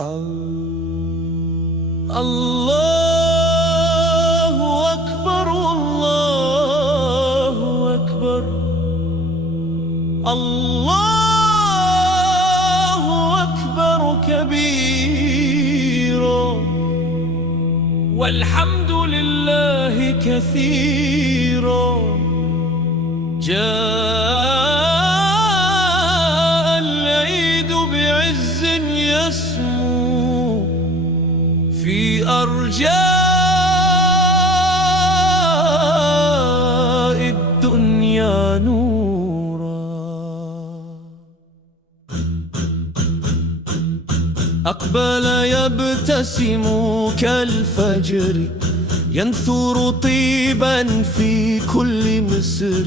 الله أكبر الله أكبر الله أكبر كبيرا والحمد لله كثيرا جاء العيد بعز يسمو في أرجاء الدنيا نورا أقبل يبتسم كالفجر ينثر طيبا في كل مصر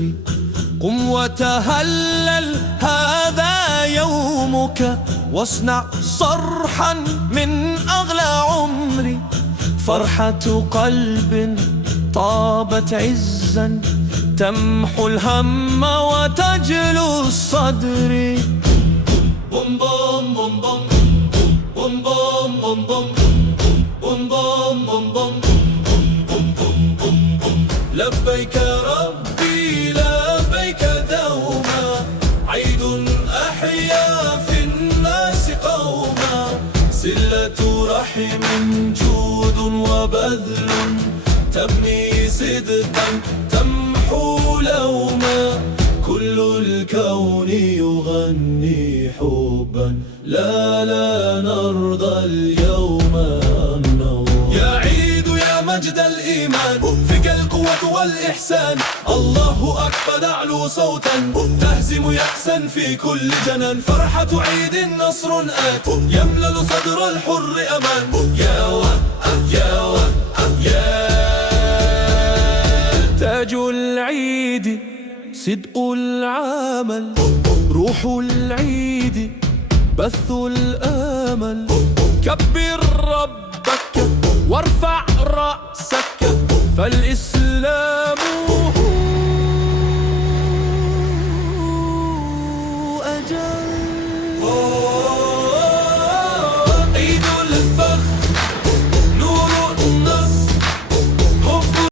قم وتهلل هذا يومك واصنع صرحا من أغلى عمري فرحة قلب طابت عزا تمحو الهم وتجلو الصدر بوم بوم بوم بوم بوم بوم بوم بوم بوم بوم بوم بوم لبيك ربي لبيك دوما عيد أحيا في الناس قوما صلة رحم جود وبذل تبني صدقا تمحو لوما كل الكون يغني حبا لا نرضى اليوم النور يا عيد يا مجد الإيمان فيك القوة والإحسان الله أكبر أعلو صوتا تهزم يأسا في كل جنان فرحة عيد نصر آت يملل صدر الحر أمان يا تاج العيد صدق العمل روح العيد بث الآمل كبر ربك وارفع رأسك فالإسلام أجل